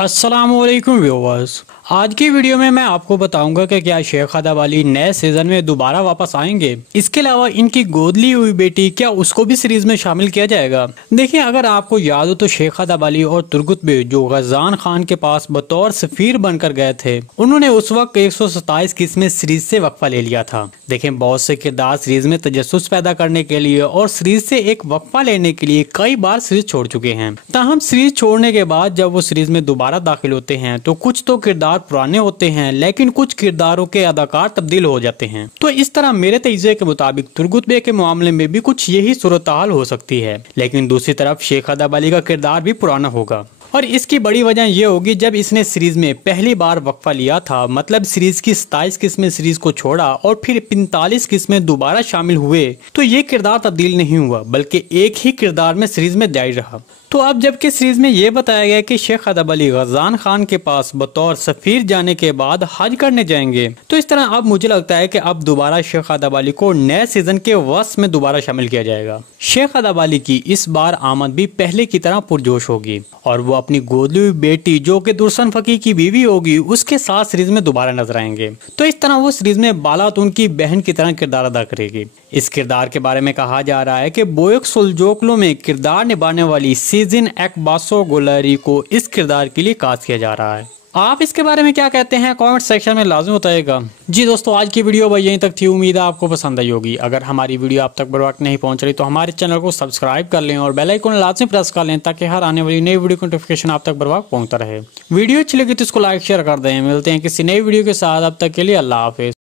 अस्सलामुअलैकुम व्यूअर्स। आज की वीडियो में मैं आपको बताऊंगा कि क्या शेख अदब अली नए सीजन में दोबारा वापस आएंगे। इसके अलावा इनकी गोद ली हुई बेटी क्या उसको भी सीरीज में शामिल किया जाएगा। देखिए, अगर आपको याद हो तो शेख अदब अली और तुर्गुत बे जो गजान खान के पास बतौर सफीर बनकर गए थे, उन्होंने उस वक्त 127 किस्में सीरीज से वक्फा ले लिया था। देखें, बहुत से किरदार सीरीज में तजस्सुस पैदा करने के लिए और सीरीज से एक वक्फा लेने के लिए कई बार सीरीज छोड़ चुके हैं। ताहम सीरीज छोड़ने के बाद जब वो सीरीज में दोबारा दाखिल होते हैं तो कुछ तो किरदार पुराने होते हैं, लेकिन कुछ किरदारों के अदाकार तब्दील हो जाते हैं। तो इस तरह मेरे तजज़िये के मुताबिक तुर्गुत बे के मामले में भी कुछ यही सूरत हाल हो सकती है, लेकिन दूसरी तरफ शेख अदब अली का किरदार भी पुराना होगा। और इसकी बड़ी वजह यह होगी, जब इसने सीरीज में पहली बार वक्फा लिया था, मतलब सीरीज की 27 किस्में सीरीज को छोड़ा और फिर 45 किस्में दोबारा शामिल हुए, तो ये किरदार तब्दील नहीं हुआ, बल्कि एक ही किरदार में सीरीज में जारी रहा। तो अब जबकि सीरीज में यह बताया गया कि शेख अदब अली गजान खान के पास बतौर सफीर जाने के बाद हज करने जाएंगे, तो इस तरह अब मुझे लगता है कि अब दोबारा शेख अदब अली को नए सीजन के वस्त में दोबारा शामिल किया जाएगा। शेख अदब अली की इस बार आमद भी पहले की तरह पुरजोश होगी और वो अपनी गोदली हुई बेटी जो कि दुर्सन फकी की बीवी होगी उसके साथ सीरीज में दोबारा नजर आएंगे। तो इस तरह वो सीरीज में बालातून की बहन की तरह किरदार अदा करेगी। इस किरदार के बारे में कहा जा रहा है कि बोयक सुलजोकलो में किरदार निभाने वाली सीजन एक्बासो गुलरी को इस किरदार के लिए कास्ट किया जा रहा है। आप इसके बारे में क्या कहते हैं, कमेंट सेक्शन में लाजमी बताइएगा। जी दोस्तों, आज की वीडियो भाई यहीं तक थी। उम्मीद है आपको पसंद आई होगी। अगर हमारी वीडियो आप तक बर वक्त नहीं पहुंच रही तो हमारे चैनल को सब्सक्राइब कर लें और बेल आइकन लाजमी प्रेस कर लें ताकि हर आने वाली नई वीडियो की नोटिफिकेशन आप तक बर वक्त पहुंचता रहे। वीडियो अच्छी लगी तो इसको लाइक शेयर कर दें। मिलते हैं किसी नई वीडियो के साथ, अब तक के लिए अल्लाह हाफिज।